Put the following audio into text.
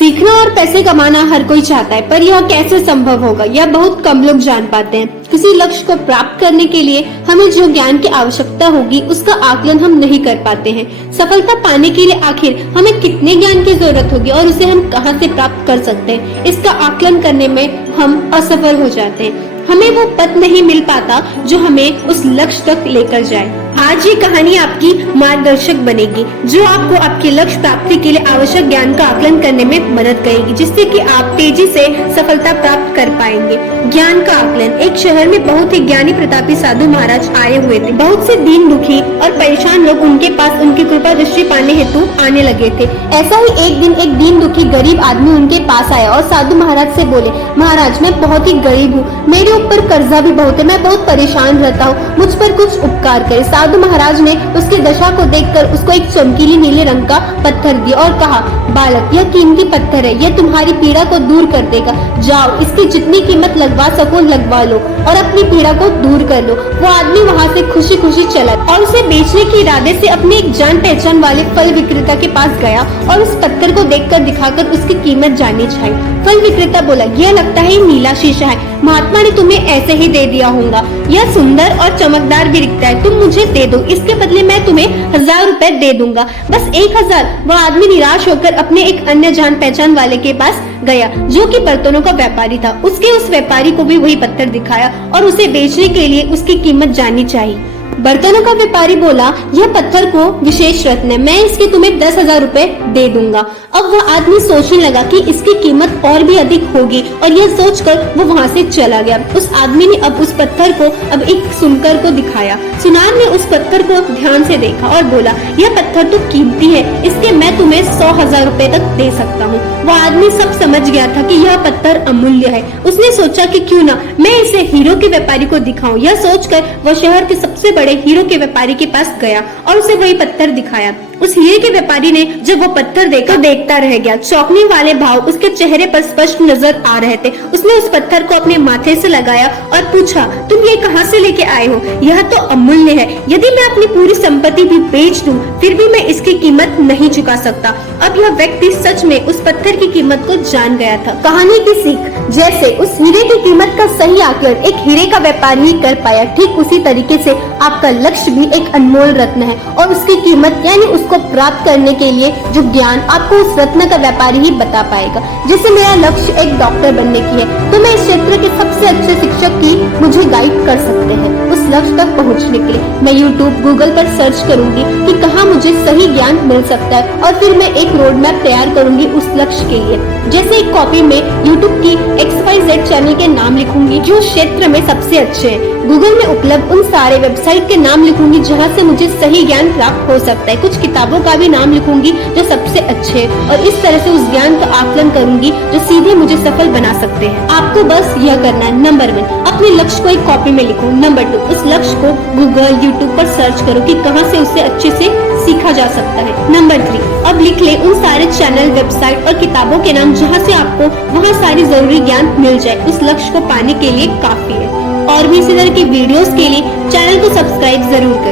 सीखना और पैसे कमाना हर कोई चाहता है, पर यह कैसे संभव होगा यह बहुत कम लोग जान पाते हैं। किसी लक्ष्य को प्राप्त करने के लिए हमें जो ज्ञान की आवश्यकता होगी उसका आकलन हम नहीं कर पाते हैं। सफलता पाने के लिए आखिर हमें कितने ज्ञान की जरूरत होगी और उसे हम कहां से प्राप्त कर सकते हैं, इसका आकलन करने में हम असफल हो जाते हैं। हमें वो पथ नहीं मिल पाता जो हमें उस लक्ष्य तक लेकर जाए। आज ये कहानी आपकी मार्गदर्शक बनेगी जो आपको आपके लक्ष्य प्राप्ति के लिए आवश्यक ज्ञान का आकलन करने में मदद करेगी, जिससे कि आप तेजी से सफलता प्राप्त कर पाएंगे। ज्ञान का आकलन। एक शहर में बहुत ही ज्ञानी प्रतापी साधु महाराज आए हुए थे। बहुत से दीन दुखी और परेशान लोग उनके पास उनकी कृपा दृष्टि पाने हेतु आने लगे थे। ऐसा ही एक दिन एक दीन दुखी गरीब आदमी उनके पास आया और साधु महाराज से बोले, महाराज मैं बहुत ही गरीब हूँ, मेरे ऊपर कर्जा भी बहुत है, मैं बहुत परेशान रहता हूँ, मुझ पर कुछ उपकार करे। साधु महाराज ने उसकी दशा को देखकर उसको एक चमकीली नीले रंग का पत्थर दिया और कहा, बालक यह कीमती पत्थर है, यह तुम्हारी पीड़ा को दूर कर देगा। जाओ इसकी जितनी कीमत लगवा सको लगवा लो और अपनी पीड़ा को दूर कर लो। वो आदमी वहाँ से खुशी खुशी चला और उसे बेचने के इरादे से अपने एक जान पहचान वाले फल विक्रेता के पास गया और उस पत्थर को देखकर दिखाकर उसकी कीमत जाननी चाहिए। फल विक्रेता बोला, यह लगता है नीला शीशा है, महात्मा ने तुम्हें ऐसे ही दे दिया होगा, यह सुंदर और चमकदार भी दिखता है, तुम मुझे दे दो, इसके बदले मैं तुम्हें 1000 रुपए दे दूंगा। बस 1000। वह आदमी निराश होकर अपने एक अन्य जान पहचान वाले के पास गया जो कि बर्तनों का व्यापारी था। उसके उस व्यापारी को भी वही पत्थर दिखाया और उसे बेचने के लिए उसकी कीमत जाननी चाहिए। बर्तनों का व्यापारी बोला, यह पत्थर को विशेष रत्न है, मैं इसके तुम्हें 10,000 रुपए दे दूंगा। अब वह आदमी सोचने लगा कि इसकी कीमत और भी अधिक होगी और यह सोचकर वो वहाँ से चला गया। उस आदमी ने अब उस पत्थर को अब एक सुनकर को दिखाया। सुनार ने उस पत्थर को ध्यान से देखा और बोला, यह पत्थर तो कीमती है, इसके मैं तुम्हें 100,000 रुपए तक दे सकता हूँ। वह आदमी सब समझ गया था कि यह पत्थर अमूल्य है। उसने सोचा कि क्यों ना मैं इसे हीरो के व्यापारी को दिखाऊं। यह सोचकर वह शहर के सबसे बड़े हीरो के व्यापारी के पास गया और उसे वही पत्थर दिखाया। उस हीरे के व्यापारी ने जब वो पत्थर देखा देखता रह गया। चौंकने वाले भाव उसके चेहरे पर स्पष्ट नजर आ रहे थे। उसने उस पत्थर को अपने माथे से लगाया और पूछा, तुम ये कहाँ से लेके आए हो? यह तो अमूल्य है, यदि मैं अपनी पूरी संपत्ति भी बेच दूं, फिर भी मैं इसकी कीमत नहीं चुका सकता। अब यह व्यक्ति सच में उस पत्थर की कीमत को जान गया था। कहानी की सीख। जैसे उस हीरे की कीमत का सही आकलन एक हीरे का व्यापारी ही कर पाया, ठीक उसी तरीके से आपका लक्ष्य भी एक अनमोल रत्न है और उसकी कीमत यानी उसको प्राप्त करने के लिए जो ज्ञान आपको उस रत्न का व्यापारी ही बता पाएगा। जैसे मेरा लक्ष्य एक डॉक्टर बनने की है, तो मैं इस क्षेत्र के सबसे अच्छे शिक्षक की मुझे गाइड कर सकते हैं। उस लक्ष्य तक पहुंचने के लिए मैं YouTube, Google पर सर्च करूंगी कि कहाँ मुझे सही ज्ञान मिल सकता है और फिर मैं एक रोड मैप तैयार करूंगी उस लक्ष्य के लिए। जैसे एक कॉपी में YouTube की XYZ चैनल के नाम लिखूंगी जो उस क्षेत्र में सबसे अच्छे हैं। गूगल में उपलब्ध उन सारे वेबसाइट के नाम लिखूंगी जहाँ से मुझे सही ज्ञान प्राप्त हो सकता है। कुछ किताबों का भी नाम लिखूंगी जो सबसे अच्छे हैं और इस तरह से उस ज्ञान का आकलन करूंगी जो सीधे मुझे सफल बना सकते हैं। आपको बस यह करना है, नंबर 1 अपने लक्ष्य को एक कॉपी में लिखो। नंबर 2 उस लक्ष्य को गूगल, YouTube पर सर्च करो कि कहाँ से उसे अच्छे से सीखा जा सकता है। नंबर 3 अब लिख ले उन सारे चैनल, वेबसाइट और किताबों के नाम जहाँ से आपको वहाँ सारी जरूरी ज्ञान मिल जाए। उस लक्ष्य को पाने के लिए काफी है। और भी इसी तरह की वीडियोस के लिए चैनल को सब्सक्राइब जरूर करें।